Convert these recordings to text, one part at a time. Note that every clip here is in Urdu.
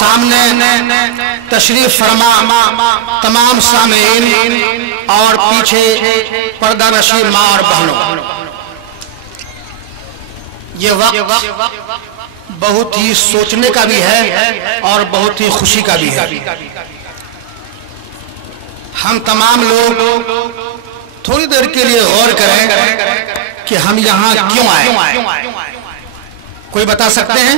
سامنے تشریف فرما تمام سامعین اور پیچھے پردہ نشین ماں اور بہنوں، یہ وقت بہت ہی سوچنے کا بھی ہے اور بہت ہی خوشی کا بھی ہے۔ ہم تمام لوگ تھوڑی دیر کے لیے غور کریں کہ ہم یہاں کیوں آئے۔ کوئی بتا سکتے ہیں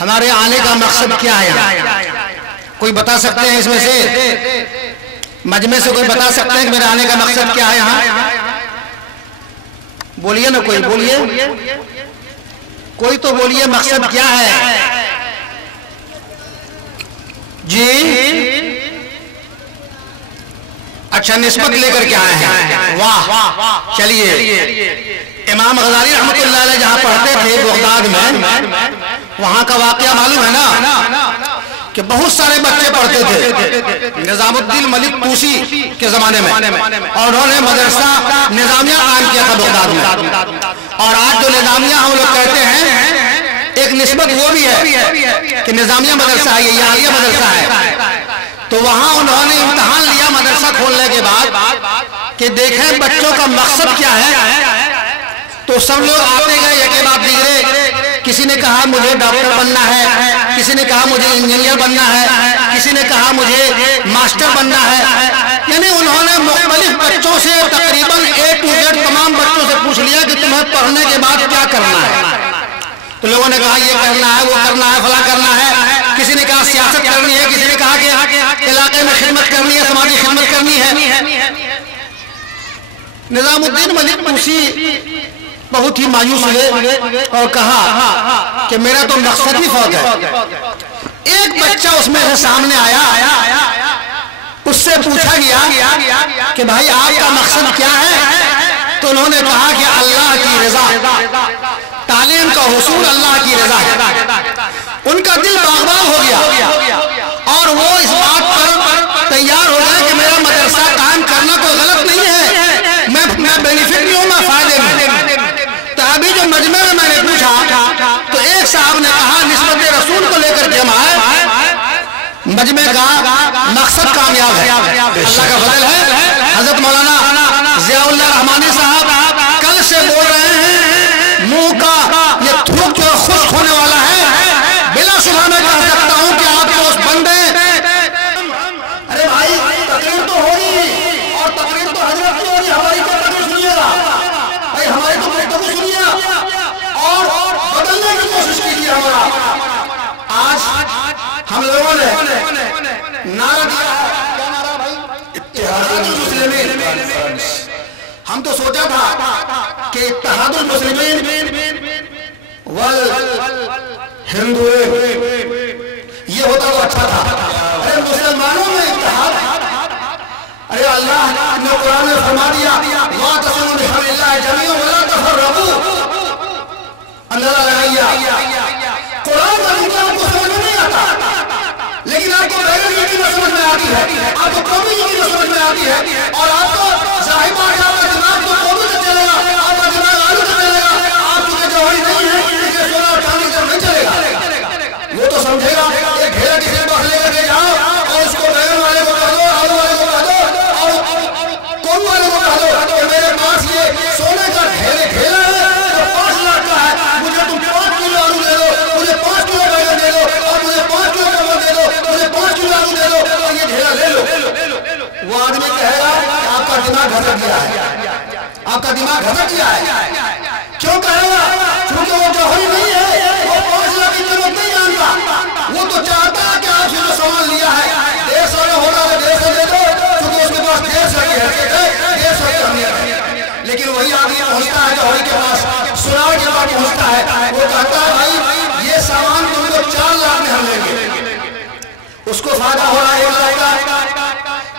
ہمارے آنے کا مقصد کیا ہے؟ کوئی بتا سکتے ہیں اس میں سے مجمع سے کوئی بتا سکتے ہیں کہ میرے آنے کا مقصد کیا ہے یہاں؟ بولیے نا، کوئی بولیے، کوئی تو بولیے مقصد کیا ہے جی؟ اچھا، نسبت لے کر کے آئے ہیں، واہ، چلیے۔ امام غزالی رحمت اللہ علیہ جہاں پڑھتے تھے بغداد میں، وہاں کا واقعہ معلوم ہے نا کہ بہت سارے بچے پڑھتے تھے نظام الدین ملک طوسی کے زمانے میں، اور انہوں نے مدرسہ نظامیہ قائم کیا تھا بغداد میں۔ اور آج جو نظامیہ ہم لوگ کہتے ہیں، ایک نسبت وہ بھی ہے کہ نظامیہ مدرسہ ہے، یہ عالیہ مدرسہ ہے۔ تو وہاں انہوں نے امتحان لیا مدرسہ کھولنے کے بعد کہ دیکھیں بچوں کا مقصد کیا ہے۔ تو سب لوگ آتے گئے ایک کے بعد دیگرے، کسی نے کہا مجھے ڈاکٹر بننا ہے، کسی نے کہا مجھے انجینئر بننا ہے، کسی نے کہا مجھے ماسٹر بننا ہے۔ یعنی انہوں نے مختلف بچوں سے تقریباً A to Z تمام بچوں سے پوچھ لیا کہ تمہیں پڑھنے کے بعد کیا کرنا ہے۔ تو لوگوں نے کہا یہ کرنا ہے، وہ کرنا ہے، فلاں کرنا ہے۔ کسی نے کہا سیاست کرنی ہے، کسی نے کہا کہ علاقے میں خدمت کرنی ہے، سماجی خدمت کرنی ہے۔ نظام الدین ملک طوسی بہت ہی مایوس ہوئے اور کہا کہ میرا تو مقصد ہی فوت ہے۔ ایک بچہ اس میں سے سامنے آیا، اس سے پوچھا گیا کہ بھائی آپ کا مقصد کیا ہے؟ تو انہوں نے کہا کہ اللہ کی رضا، تعلیم کا حصول اللہ کی رضا ہے۔ ان کا دل باغباغ ہو گیا اور وہ اس بات پر تیار ہو گئے کہ میرا مدرسہ قائم کرنا کوئی غلط نہیں ہے، میں بینیفٹ نہیں ہوں، میں فائدے میں ہوں۔ تو ابھی جو مجمع میں نے پوچھا تو ایک صاحب نے کہا نسبت رسول کو لے کر کے ہم آئے، مجمع کا مقصد کامیاب ہے، اللہ کا فضل ہے۔ حضرت مولانا ضیاء اللہ رحمانی صاحب کل سے بول رہے ہیں، منہ کا یہ تھوک جو خشک ہونے والا ہے، بلا شبہ میں کہہ سکتا ہوں کہ آپ کو اس بندے، ارے بھائی تقریر تو ہو رہی اور تقریر تو حضرت کی ہو رہی، ہماری کیا تقریر سنیے گا بھائی، ہماری تو گفتگو سنیے اور بدلنے کی کوشش کیجیے ہمارا۔ آج ہم لوگوں نے نعرہ دیا ہے، کیا نعرہ بھائی؟ اتحاد المسلمین۔ ہم تو سوچا تھا کہ اتحاد المسلمین والہندوئین یہ ہوتا تو اچھا تھا۔ ارے مسلمانوں میں اتحاد، ارے اللہ نے قرآن میں فرما دیا وَاعْتَصِمُوا بِحَبْلِ اللَّهِ جَمِيعًا وَلَا تَفَرَّقُوا۔ اندازہ لگائیے، قرآن کا مطلب آپ کو سمجھ میں نہیں آتا، لیکن آپ کو بیگن یقین سمجھ میں آتی ہے، آپ کو قومی یقین سمجھ میں آتی ہے، اور آپ کو ظاہر بات ہے آپ کا دماغ تو قومی سے چلے گا، آپ کا دماغ آلو سے چلے گا، آپ چونکہ جوہری نہیں ہے اس کے سونا اور چاندی سے نہیں چلے گا۔ وہ تو سمجھے گا ایک گھیرا کسی کے پاس لے کر کے جاؤ اور اس کو بیگن والے کو کہہ دو، آلو والے کو کہہ دو اور قوم والے کو کہہ دو کہ میرے پاس یہ سونے کا گھیرا ہے جو 5 لاکھ کا ہے، مجھے تم 5 کلو آلو دے دو، مجھے 5 کلو بیگن دے دو اور مجھے 5 کلو چاول دے دو، مجھے 5 کلو آلو دے دو اور یہ گھیرا لے لو۔ وہ آدمی کہے گا کہ آپ کا دماغ گھسٹ گیا ہے، آپ کا دماغ گھسٹ گیا ہے۔ کیوں کہے گا؟ چونکہ وہ جوہری نہیں ہے، وہ 5 لاکھ کی قیمت نہیں جانتا، وہ تو چاہتا ہے کہ آپ سے جو سامان لیا ہے 150 میں ہوگا تو 150 دے دو، چونکہ اس کے پاس 150 کی حیثیت ہے، 150 کی اہمیت ہے۔ لیکن وہی آدمی پہنچتا ہے جوہری کے پاس، سراج کے پاس پہنچتا ہے، وہ کہتا ہے بھائی یہ سامان تم کو 4 لاکھ میں ہم لیں گے۔ اس کو فائدہ ہو رہا ہے 1 لاکھ کا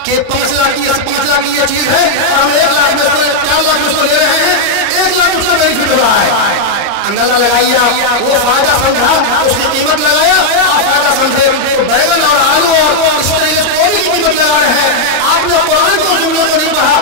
کہ 5 لاکھ کی یہ چیز ہے اور ہم 1 لاکھ میں 4 لاکھ میں اس کو لے رہے ہیں، 1 لاکھ اس کا بینیفٹ ہو رہا ہے۔ اندازہ لگائیے، وہ فائدہ سمجھا، اس کی قیمت لگایا، آپ فائدہ سمجھے، بیگن اور آلو اور اس طریقے سے کوئی کی قیمت لگا رہے ہیں۔ آپ نے قرآن کو جملے کو نہیں پڑھا،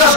10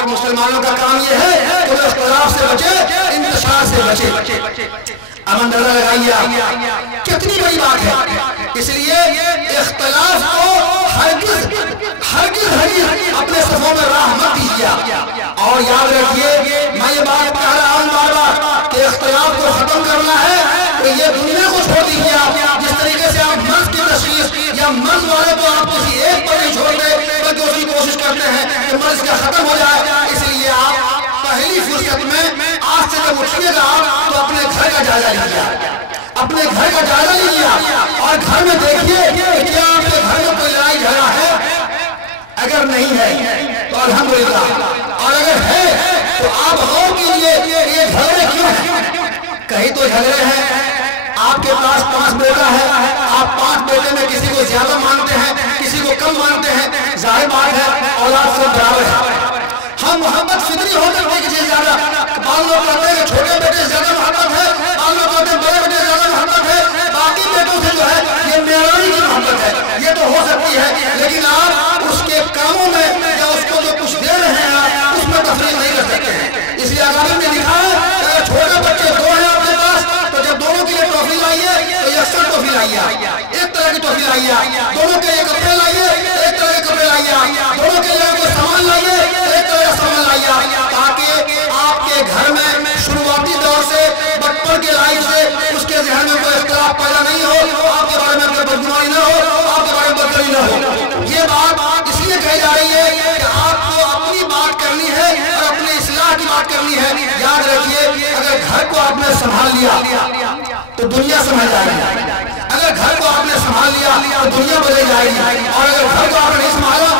اور مسلمانوں کا کام یہ ہے کہ وہ اختلاف سے بچے، انتشار سے بچے۔ اب اندازہ لگائیے کتنی بڑی بات ہے۔ اس لیے اختلاف کو ہرگز اپنے صفوں میں راہ مت دیجیے۔ اور یاد رکھیے، میں یہ بات کہہ رہا ہوں بار بار کہ اختلاف کو ختم کرنا ہے تو یہ دنیا کو چھوڑ دیجیے۔ آپ جس طریقے سے آپ مرض کی تشخیص یا مرض والے کو آپ کسی ایک پر نہیں چھوڑتے بلکہ اس کی کوشش کرتے ہیں کہ مرض کا ختم ہو جائے، اس لیے آپ پہلی فرصت میں آج سے جب اٹھیے گا تو اپنے گھر کا جائزہ لیجیے، اپنے گھر کا جائزہ لیجیے اور گھر میں دیکھیے کہ کیا آپ کے گھر میں کوئی لڑائی جھگڑا ہے۔ اگر نہیں ہے تو الحمدللہ، اور اگر ہے تو آپ غور کیجیے یہ جھگڑے کیوں ہیں۔ کہیں تو جھگڑے ہیں آپ کے پاس 5 بیٹا ہے، آپ 5 بیٹے میں کسی کو زیادہ مانتے ہیں، کسی کو کم مانتے ہیں، ظاہر بات ہے اولاد سے برابر ہے۔ ہم محبت فطری ہو سکتے ہیں کسی زیادہ، بعض لوگ کہتے ہیں کہ چھوٹے بیٹے سے زیادہ محبت ہے، بعض لوگ کہتے ہیں بڑے بیٹے سے زیادہ محبت ہے، باقی بیٹوں سے جو ہے یہ معیاری کی محبت ہے، یہ تو ہو سکتی ہے، لیکن آپ اس کے کاموں میں یا اس کو جو کچھ دے رہے ہیں آپ اس میں تفریق نہیں کر سکتے ہیں۔ اس لیے اکابر نے لکھا ہے کہ اگر چھوٹے بچے 2 ہیں آپ کے پاس تو جب دونوں کے لیے ٹرافی لائیے تو یکساں ٹرافی لائیے، ایک طرح کی ٹرافی لائیے، دونوں کے لیے کپڑے لائیے ایک طرح کے کپڑے لائیے، دونوں کے لیے کوئی سامان لائیے ایک طرح کا سامان لائیے، تاکہ آپ کے گھر میں شروعاتی دور سے بچپن کے لائف سے اس کے ذہن میں کوئی اختلاف پیدا نہیں ہو، آپ کے بارے میں کوئی بدگمانی نہ ہو، آپ کے بارے میں بدگمانی نہ ہو۔ یہ بات اس لیے کہی جا رہی ہے کہ آپ کو اپنی بات کرنی ہے اور اپنی اصلاح کی بات کرنی ہے۔ یاد رکھیے اگر گھر کو آپ نے سنبھال لیا تو دنیا سنبھل جائے گی، اگر گھر کو آپ نے سنبھال لیا تو دنیا بدل جائے گی، اور اگر گھر کو آپ نے نہیں سنبھالا،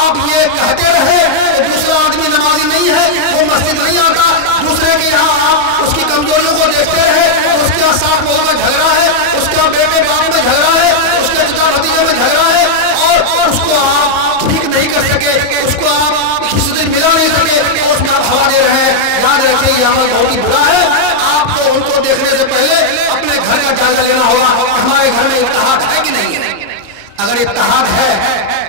آپ یہ کہتے رہے کہ دوسرا آدمی نمازی نہیں ہے، وہ مسجد نہیں آتا، دوسرے کے یہاں آپ اس کی کمزوریوں کو دیکھتے رہے، اس کے ساتھ لوگوں میں جھگڑا ہے، اس کے بیٹے باپ میں جھگڑا ہے، اس کے چچا بھتیجے میں جھگڑا ہے، اور اس کو آپ ٹھیک نہیں کر سکے، اس کو آپ کسی دن ملا نہیں سکے، اس میں آپ ہوا دے رہے ہیں۔ یاد رکھیں یہ عمل بہت ہی برا ہے۔ آپ کو ان کو دیکھنے سے پہلے اپنے گھر کا جائزہ لینا ہوگا، ہمارے گھر میں اتحاد ہے کہ نہیں ہے۔ اگر اتحاد ہے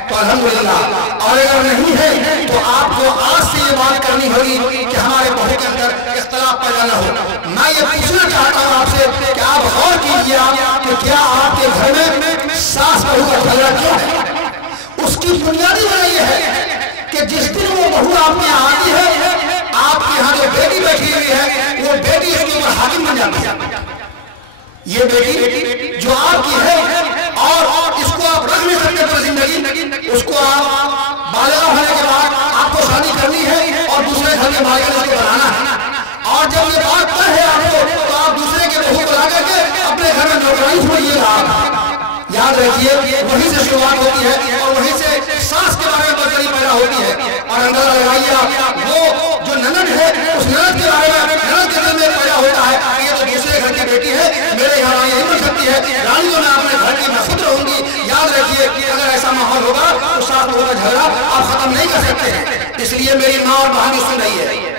تو الحمدللہ، اور اگر نہیں ہے تو آپ کو آج سے یہ بات کرنی ہوگی کہ ہمارے بہو کے اندر اختلاف پیدا نہ ہو۔ میں یہ پوچھنا چاہتا ہوں آپ سے کہ آپ غور کیجیے کہ کیا آپ کے گھر میں ساس بہو کا جھگڑا کیوں ہے؟ اس کی بنیادی وجہ یہ ہے کہ جس دن وہ بہو آپ کے یہاں آتی ہے، آپ کے یہاں جو بیٹی بیٹھی ہوئی ہے وہ بیٹی اس کے اوپر حاکم بن جاتی ہے۔ یہ بیٹی جو آپ کی ہے اور اس کو آپ رکھ نہیں سکتے پر زندگی، اس کو آپ بالغ ہونے کے بعد آپ کو شادی کرنی ہے اور دوسرے گھر کے مالک اس کو بنانا ہے، اور جب یہ بات طے ہے آپ کو تو آپ دوسرے کے بہو کو لا کر کے اپنے گھر میں نوکرانی چھوڑیے گا۔ آپ یاد رکھیے وہیں سے شروعات ہوتی ہے اور وہیں سے ساس کے بارے میں بدگمانی پیدا ہوتی ہے، اور اندازہ لگائیے آپ وہ جو نند ہے اس نند کے بارے میں نند کے دل میں پیدا ہوتا ہے کہ یہ تو دوسرے گھر کی بیٹی ہے، میرے یہاں رانی نہیں بن سکتی ہے، رانی تو میں اپنے گھر کی میں خود رہوں گی۔ یاد رکھیے کہ اگر ایسا ماحول ہوگا تو ساس بہو کا جھگڑا آپ ختم نہیں کر سکتے ہیں۔ اس لیے میری ماں اور بہن بھی سن رہی ہے،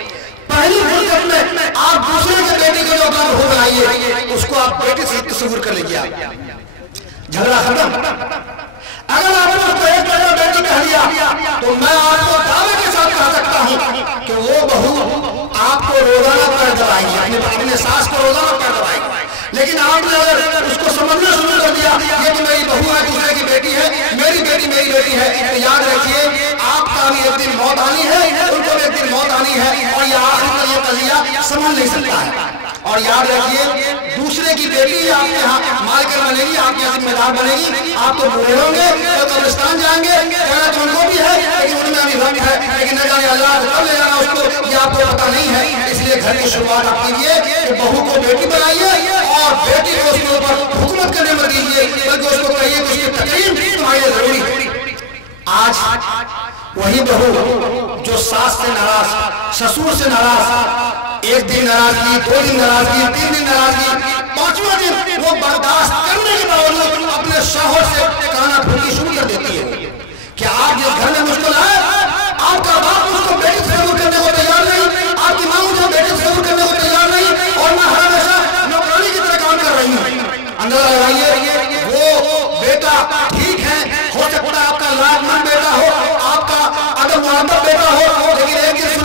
پہلی فرصت میں آپ دوسرے کے بیٹی کو جو اپنا بہو بنائیے اس کو آپ بیٹی سے تصور کر لیجیے، جھگڑا ختم۔ اگر آپ نے اس کو ایک طرح بیٹی کہہ لیا تو میں آپ کو دعوے کے ساتھ کہہ سکتا ہوں کہ وہ بہو آپ کو روزانہ پیر دبائے گی، اپنے ساس کو روزانہ پیر دبائے گی۔ لیکن آپ نے اگر اس کو سمجھنا شروع کر دیا یہ تو میری بہو ہے، دوسرے کی بیٹی ہے، میری بیٹی ہے، تو یاد رکھیے آپ کا بھی ایک دن موت آنی ہے، ان کو بھی ایک دن موت آنی ہے، اور یہ آخر تک یہ قضیہ سنبھل نہیں سکتا ہے۔ اور یاد رکھیے دوسرے کی بیٹی آپ کے یہاں مالکن بنے گی، آپ کے یہاں ذمہ دار بنے گی، آپ تو بوڑھے ہوں گے تو قبرستان جائیں گے، کہنا تو ان کو بھی ہے لیکن ان میں بھی غم ہے، لیکن نہ جانے اللہ کو کب لے جانا اس کو یہ آپ کو پتہ نہیں ہے۔ اس لیے گھر کی شروعات آپ کیجیے کہ بہو کو بیٹی بنائیے اور بیٹی کو اس کے اوپر حکومت کرنے میں دیجیے، بلکہ اس کو کہیے کہ اس کی تقریم تمہارے لیے ضروری ہے۔ آج وہی بہو جو ساس سے ناراض، سسور سے ناراض، ایک دن ناراضگی، 2 دن ناراضگی، 3 دن ناراضگی، 5واں دن وہ برداشت کرنے کے باوجود اپنے شوہر سے کہنا پھرتی شروع کر دیتی ہے کہ آپ جس گھر میں مشکل ہے، آپ کا باپ اس کو بیٹی تصور کرنے کو تیار نہیں، آپ کی ماں مجھے بیٹی تصور کرنے کو تیار نہیں، اور میں ہر ہمیشہ نوکرانی کی طرح کام کر رہی ہوں۔ اندازہ لگائیے وہ بیٹا ٹھیک ہے، ہو سکتا ہے آپ کا لائق من بیٹا ہو، آپ کا ادب معدب بیٹا ہو، لیکن ایک دن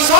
100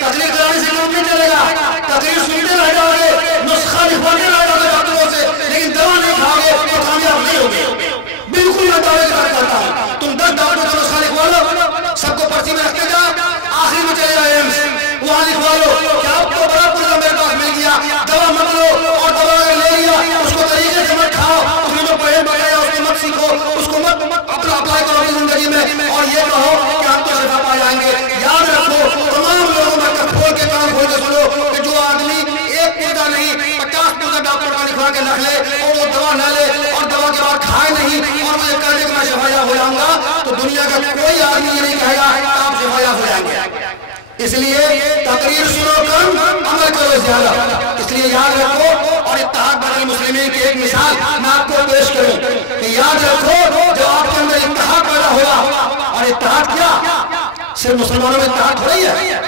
تقریر کرانے سے کام نہیں چلے گا، تقریر سنتے رہ جاؤ گے، نسخہ لکھواتے رہ جاؤ گے ڈاکٹروں سے، لیکن دوا نہیں کھاؤ گے تو کامیاب نہیں ہوگے۔ بالکل میں دعوے کے ساتھ کرتا ہوں، تم 10 ڈاکٹروں کا نسخہ لکھوا لو، سب کو پرچی میں رکھتے جاؤ، آخری میں چلے جائے وہاں لکھوا لو کہ آپ کو بڑا پورا میرے پاس مل گیا، دوا مت لو، اور دوا اگر لے لیا اس کو طریقے سے مت کھاؤ، اس میں جو پہلے بتایا اس کو مت سیکھو، اس کو مت اپلائی کرو اپنی زندگی میں، اور یہ کہو کہ ہم تو شفا پا جائیں گے۔ یاد رکھو تمام لوگوں میں کھول کے کان کھول کے سنو کہ جو آدمی ایک پودا نہیں 50 پودا ڈاکٹر کا لکھوا کے رکھ لے اور وہ دوا نہ لے اور دوا کے بعد کھائے نہیں اور مجھے کہہ دے کہ میں شفایاب ہو جاؤں گا، تو دنیا کا کوئی آدمی یہ نہیں کہے گا کہ آپ شفایاب ہو جائیں گے۔ اس لیے تقریر سنو کم، عمل کرو زیادہ۔ اس لیے یاد رکھو، اور اتحاد بین المسلمین کی ایک مثال میں آپ کو پیش کروں کہ یاد رکھو جو آپ کے اندر اتحاد پیدا ہوا، اور اتحاد کیا صرف مسلمانوں میں اتحاد ہو رہی ہے،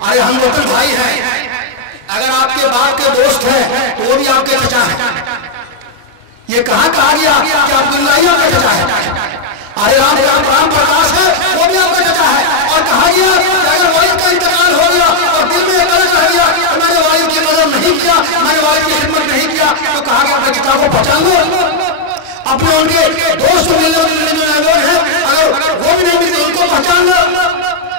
ارے ہم وطن بھائی ہیں، اگر آپ کے باپ کے دوست ہیں تو وہ بھی آپ کے چچا ہیں۔ یہ کہاں کہا گیا کہ عبداللہ ہی آپ کا چچا ہے؟ ارے رام پرکاش ہے وہ بھی آپ کا چچا ہے، اور کہا گیا کہ اگر والد کا انتقال ہو گیا اور دل میں ایک الگ رہ گیا کہ میں نے والد کی قدر نہیں کیا، میں نے والد کی خدمت نہیں کیا، تو کہا گیا اپنے چچا کو پہچان لو، اپنے ان کے دوست کو ملنے والے لوگ ہیں اگر وہ بھی نہیں ملتے ان کو پہچان لو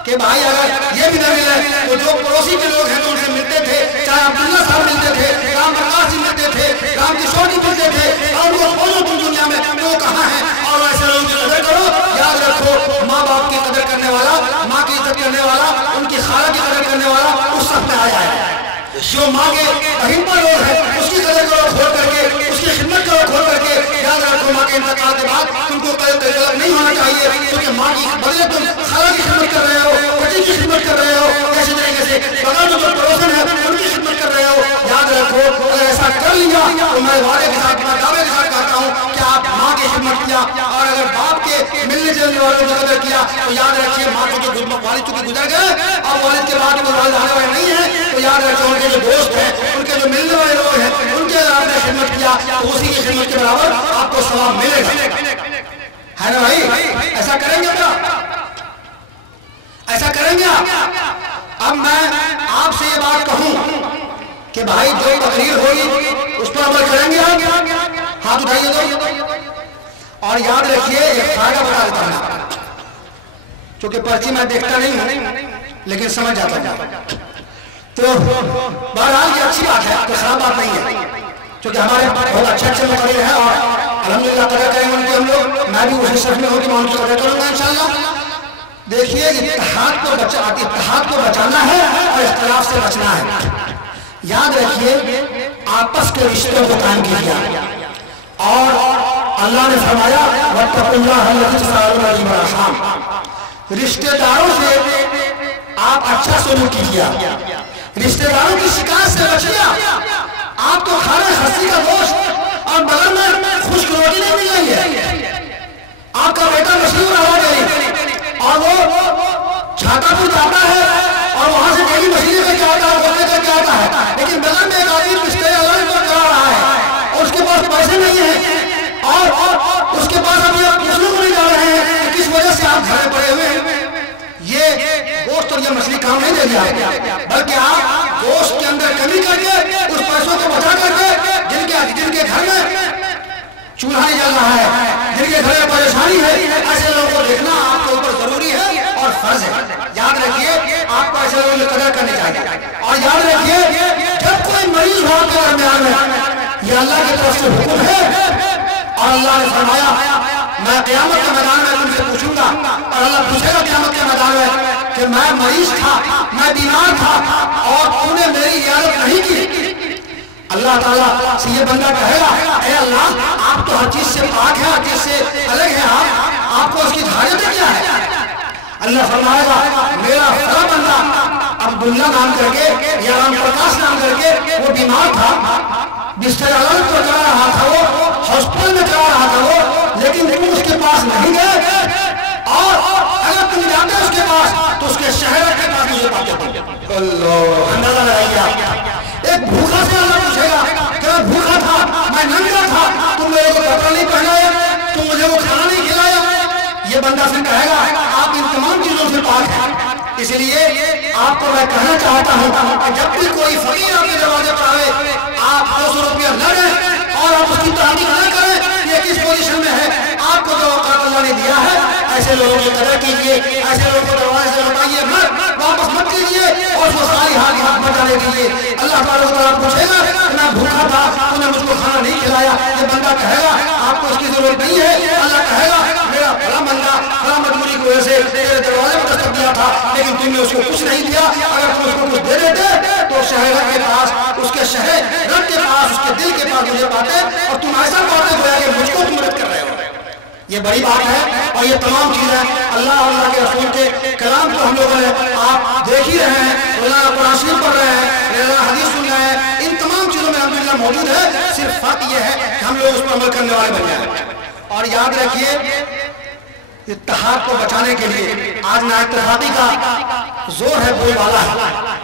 کہ بھائی اگر یہ بھی نہ ملے تو جو پڑوسی کے لوگ ہیں تو ان سے ملتے تھے، چاہے عبداللہ صاحب ملتے تھے، رام پرکاش جی ملتے تھے، رام کشور جی ملتے تھے، اور وہ کھولو تم دنیا میں وہ کہاں ہیں، اور ایسے لوگوں کی قدر کرو۔ یاد رکھو ماں باپ کی قدر کرنے والا، ماں کی عزت کرنے والا، ان کی خالہ کی قدر کرنے والا اس صف میں آیا ہے۔ جو ماں کے بہن پر لوگ ہیں اس کی قدر کرو کھول کر کے، اس کی خدمت کرو کھول کر کے۔ یاد رکھو ماں کے انتقال کے بعد تم کو قلب نہیں ہونا چاہیے، کیونکہ ماں کی بدلے تم خالہ کی خدمت کر رہے ہو، بچی کی خدمت کر رہے ہو، ایسے طریقے سے بغیر جو پڑوسن ہے ان کی خدمت کر رہے ہو۔ یاد رکھو اگر ایسا کر لیا تو میں وعدے کے ساتھ، میں دعوے کے ساتھ کہتا ہوں کہ آپ ماں کی خدمت کیا، اور اگر باپ کے ملنے جلنے والوں کی قدر کیا تو یاد رکھیے ماں چونکہ والد چونکہ گزر گئے اور والد کے بعد کوئی والد آنے والے نہیں ہیں، تو یاد رکھو ان کے جو دوست ہیں، ان کے جو ملنے والے لوگ ہیں، ان کے اگر آپ نے خدمت کیا تو اسی کی خدمت کے برابر آپ کو ثواب ملے گا، ہے نا بھائی؟ ایسا کریں گے کیا؟ ایسا کریں گے آپ؟ اب میں آپ سے یہ بات کہوں کہ بھائی جو تقریر ہوئی اس پر عمل کریں گے آپ؟ ہاتھ اٹھائیے تو، اور یاد رکھیے ایک فائدہ بتا دیتا ہوں، چونکہ پرچی میں دیکھتا نہیں ہوں لیکن سمجھ جاتا ہوں، تو بہرحال یہ اچھی بات ہے، کوئی خراب بات نہیں ہے، چونکہ ہمارے بہت اچھے مقرر ہیں اور الحمدللہ قدر کریں گے ان کی ہم لوگ، میں بھی اسی صف میں ہوں کہ میں ان کی قدر کروں گا انشاءاللہ۔ دیکھیے اتحاد کو بچانا ہے اور اختلاف سے بچنا ہے۔ یاد رکھیے آپس کے رشتوں کو قائم کیا، اور اللہ نے فرمایا وَاتَّقُوا اللَّهَ الَّذِي تَسَاءَلُونَ بِهِ وَالْأَرْحَامَ، رشتہ داروں سے آپ اچھا سلوک کیجیے، رشتہ داروں کی شکایت سے بچیے۔ آپ تو کھانا خصی کا گوشت اور بغل میں خشک روٹی نہیں مل رہی ہے، آپ کا بیٹا مچھلی بنا رہا اور وہ چھاتا پور جاتا ہے اور وہاں سے ڈیلی مچھلی لے کے آتا ہے، گوشت لے کے آتا ہے، لیکن بغل میں ایک آدمی بستر الگ کرا رہا ہے اور اس کے پاس پیسے نہیں ہیں اور اس کے پاس ابھی آپ پوچھنے کو نہیں جا رہے ہیں کہ کس وجہ سے آپ گھر پڑے ہوئے ہیں۔ یہ گوشت اور یہ مچھلی کام نہیں دے گیا، بلکہ آپ گوشت کے اندر کمی کر کے اس پیسوں کو بچا کر کے جن کے گھر میں چولہا نہیں جل رہا ہے، جن کے گھر میں پریشانی ہے، ایسے لوگوں کو دیکھنا آپ کے اوپر ضروری ہے اور فرض ہے۔ یاد رکھیے آپ کو ایسے لوگوں کی قدر کرنی چاہیے، اور یاد رکھیے جب کوئی مریض ہو کے درمیان میں یہ اللہ کی طرف سے حکم ہے، اور اللہ نے فرمایا میں قیامت کے میدان میں تم سے پوچھوں گا، اور اللہ پوچھے گا قیامت کے میدان میں کہ میں مریض تھا، میں بیمار تھا اور تم نے میری عیادت نہیں کی۔ اللہ تعالیٰ سے یہ بندہ کہے گا اے اللہ آپ تو ہر چیز سے پاک ہیں، ہر چیز سے الگ ہیں، آپ کو اس کی حاجت کیا ہے؟ اللہ فرمائے گا میرا فلاں بندہ عبداللہ نام کر کے یا رام پرکاش نام کر کے وہ بیمار تھا، بستر الگ پر چلا رہا تھا، وہ ہاسپٹل میں چلا رہا تھا وہ، لیکن تم اس کے پاس نہیں گئے، اور اگر تم جاتے اس کے پاس تو اس کے شہر کے پاس مجھے پاتے۔ اللہ اندازہ لگائیے، ایک بھوکا سے اللہ پوچھے گا کہ میں بھوکا تھا، میں ننگا تھا، تم میرے کو کپڑا نہیں پہنایا، تم مجھے وہ کھانا نہیں کھلایا۔ یہ بندہ سے کہے گا آپ ان تمام چیزوں سے پاک ہیں، اس لیے آپ کو میں کہنا چاہتا ہوں کہ جب بھی کوئی فقیر آپ کے دروازے پر آئے آپ 200 روپیہ نہ دیں اور آپ اس کی تحقیق نہ کریں یہ کس پوزیشن میں ہے. آپ کو جو اوقات اللہ نے دیا ہے ایسے لوگوں کی قدر کیجیے, ایسے لوگوں کو دروازے سے لوٹائیے مت, واپس مت کیجیے اور اس کو خالی ہاتھ مت جانے دیجیے. اللہ تعالیٰ تعالیٰ پوچھے گا کہ میں بھوکا تھا تو نے مجھ کو کھانا نہیں کھلایا. یہ بندہ کہے گا آپ کو اس کی ضرورت نہیں ہے. اللہ کہے گا میرا بڑا بندہ بڑا مجبوری کی وجہ سے تیرے دروازے پر دستک دیا تھا لیکن تم نے اس کو کچھ نہیں دیا. اگر تم اس کو کچھ دے دیتے تو شہر کے پاس اس کے شہر رب کے پاس اس کے دل کے پاس مجھے پاتے اور تم ایسا پاتے گویا کہ مجھ کو تم مدد کر رہے ہو. یہ بڑی بات ہے اور یہ تمام چیزیں اللہ اور اللہ کے رسول کے کلام کو ہم لوگوں نے آپ دیکھ ہی رہے ہیں, اللہ قرآن شریف پڑھ رہے ہیں, اللہ حدیث سن رہے ہیں, ان تمام چیزوں میں الحمدللہ موجود ہے. صرف فرق یہ ہے کہ ہم لوگ اس پر عمل کرنے والے بن جائیں. اور یاد رکھیے اتحاد کو بچانے کے لیے آج نا اتفاقی کا زور ہے, بول والا ہے.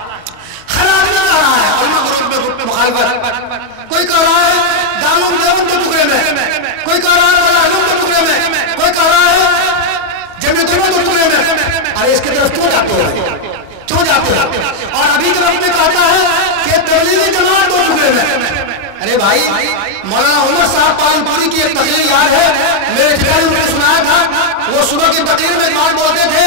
ہر آدمی کہہ رہا ہے علماء گروپ میں مخالفت, کوئی کہہ رہا ہے دارالعلوم دیوبند کے ٹکڑے میں, کوئی کہہ رہا ہے علوم کے ٹکڑے میں, کوئی کہہ رہا ہے جمعیت علماء کے ٹکڑے میں. ارے اس کی طرف کیوں جاتے ہو, کیوں جاتے ہو؟ اور ابھی طرف میں کہتا ہے کہ تبلیغی جماعت دو ٹکڑے میں. ارے بھائی مولانا عمر صاحب پالن پوری کی ایک تقریر یاد ہے, میرے ٹھکانے میں سنایا تھا. وہ صبح کی تقریر میں بات بولتے تھے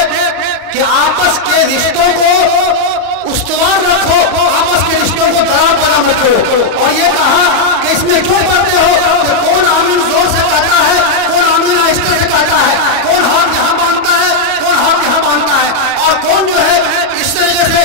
کہ آپس کے رشتوں کو استوار رکھو, آپس کے رشتوں کو درار برام رکھو. اور یہ کہا کہ اس میں کیوں پڑھتے ہو کہ کون آمین زور سے کہتا ہے, کون آمین آہستہ سے کہتا ہے, کون ہاتھ یہاں باندھتا ہے, کون ہاتھ یہاں باندھتا ہے, اور کون جو ہے اس طریقے سے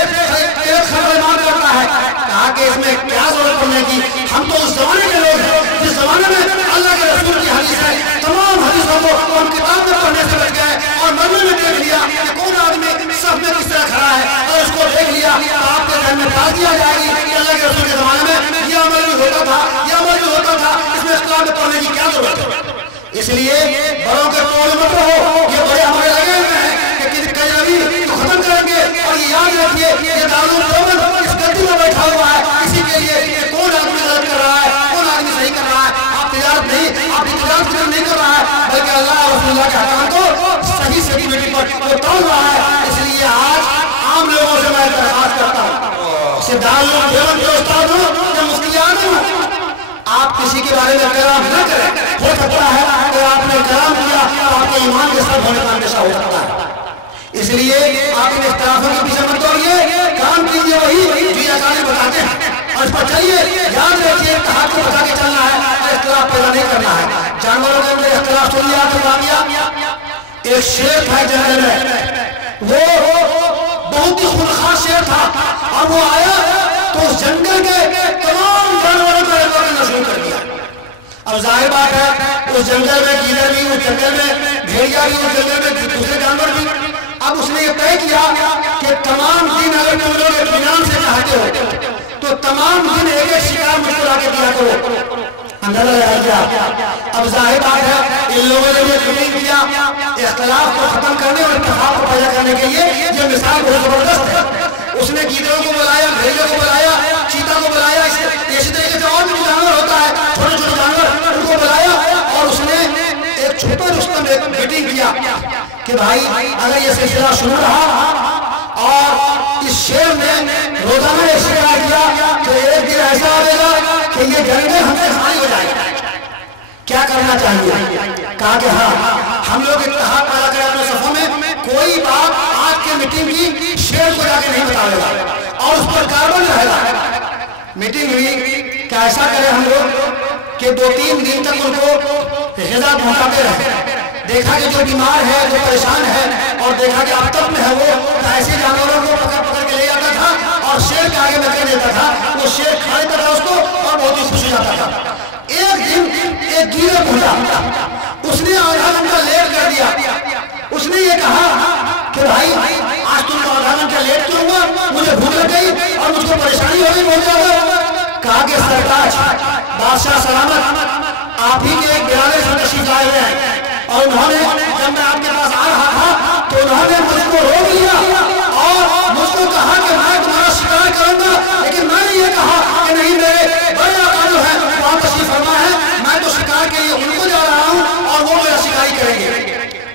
ایک خبرمان کرتا ہے. کہا کہ اس میں کیا ضرورت پڑنے کی, ہم تو اس زمانے کے لوگ ہیں جس زمانے میں اللہ کے رسول کی حدیث ہے, تمام حدیثوں کو ہم کتاب میں پڑھنے سے بچ گئے اور مرنے میں دیکھ لیا کہ کون آدمی سب میں کس طرح کھڑا ہے, اور اس کو دیکھ لیا تو آپ کے ذہن میں ڈال دیا جائے گی کہ اللہ کے رسول کے زمانے میں یہ عمل بھی ہوتا تھا, یہ عمل بھی ہوتا تھا, اس میں اسلام میں پڑھنے کی کیا ضرورت ہے. اس لیے بڑوں کے ٹول مت رہو, یہ بڑے ہمارے لگے ہوئے ہیں کہ کئی روی تو ختم کریں گے. اور یہ یاد رکھیے یہ دارالعلوم دیوبند اس گدی میں بیٹھا ہوا ہے اسی کے لیے کہ کون آدمی غلط کر رہا ہے, کون آدمی صحیح کر رہا ہے. آپ تجارت نہیں, آپ کی تجارت نہیں کر رہا ہے بلکہ اللہ اور رسول اللہ کے احکام کو صحیح سیکورٹی پر وہ توڑ رہا ہے. اس لیے آج عام لوگوں سے میں درخواست کرتا ہوں, صرف دارالعلوم دیوبند کے استاد ہوں یا مفتیان ہوں, آپ کسی کے بارے میں کلام نہ کریں. ہو سکتا ہے کہ آپ نے کلام کیا تو آپ کے ایمان کے ساتھ ہونے کا اندیشہ ہو سکتا ہے. اس لیے آپ ان اختلافوں کے پیچھے مت دوڑیے, کام کیجیے وہی جو یہ اکابر بتاتے ہیں اور اس پر چلیے. یاد رکھیے اتحاد کو بتا کے چلنا ہے اور اختلاف پیدا نہیں کرنا ہے. جانوروں کے اندر اختلاف سنیے آپ کو واقعہ. ایک شیر تھا جنگل میں, وہ بہت ہی خونخوار شیر تھا اور وہ آیا تو اس جنگل کے تمام جانوروں کو ایک کرنا شروع کر دیا. اب ظاہر بات ہے اس جنگل میں گیدڑ بھی, اس جنگل میں بھیڑیا بھی, اس جنگل میں دوسرے جانور بھی. اب اس نے یہ طے کیا کہ تمام دن اگر تم لوگ اطمینان سے چاہتے ہو تو تمام دن ایک ایک شکار مجھ کو لا کے دیا کرو. اندازہ لگا کیا. اب ظاہر بات ہے ان لوگوں نے یہ میٹنگ کیا اختلاف کو ختم کرنے اور اتفاق کو پیدا کرنے کے لیے. یہ مثال بہت زبردست ہے. اس نے گیدڑوں کو بلایا, بھیڑیوں کو بلایا, چیتا کو بلایا, اسی طریقے سے اور بھی جانور ہوتا ہے چھوٹے چھوٹے جانور, ان کو بلایا اور اس نے ایک چھوٹا رستم ایک میٹنگ کیا کہ بھائی اگر یہ سلسلہ شروع رہا اور اس شیر نے روزانہ یہ شکار کیا تو ایک دن ایسا آئے گا کہ یہ جنگیں ہم سے خالی ہو جائے گا, کیا کرنا چاہیے. کہا کہ ہاں ہم لوگ اتحاد پیدا کریں اپنے صفوں میں, کوئی بات آج کے میٹنگ کی شیر کو جا کے نہیں بتاوے گا اور اس پر کاربن رہے گا. میٹنگ ہوئی کہ ایسا کریں ہم لوگ کہ 2-3 دن تک ان کو غذا پہنچاتے رہے. دیکھا کہ جو بیمار ہے, جو پریشان ہے, اور دیکھا کہ آفتاب میں ہے وہ ایسے جانوروں کو پکڑ پکڑ کے لے جاتا تھا اور شیر کے آگے میں کہہ دیتا تھا, وہ شیر کھا لیتا تھا اس کو اور بہت ہی خوش ہو جاتا تھا. ایک دن ایک گیدڑ پہنچا, اس نے آدھا گھنٹہ لیٹ کر دیا. اس نے یہ کہا کہ بھائی آج تم کو آدھا گھنٹہ لیٹ کیوں ہوا, مجھے بھوک لگ گئی اور مجھ کو پریشانی ہو گئی بہت زیادہ. کہا کہ سرتاج بادشاہ سلامت آپ ہی کے ایک بیانے سے تشریف لائے ہوئے ہیں اور انہوں نے جب میں آپ کے پاس آ رہا تھا تو انہوں نے مجھ کو روک لیا اور مجھ کو کہا کہ میں تمہارا شکار کروں گا, لیکن میں نے یہ کہا کہ نہیں میرے بڑے آقا جو ہے وہاں تشریف فرما ہے, میں تو شکار کے لیے ان کو جا رہا ہوں اور وہ میرا شکاری کریں گے.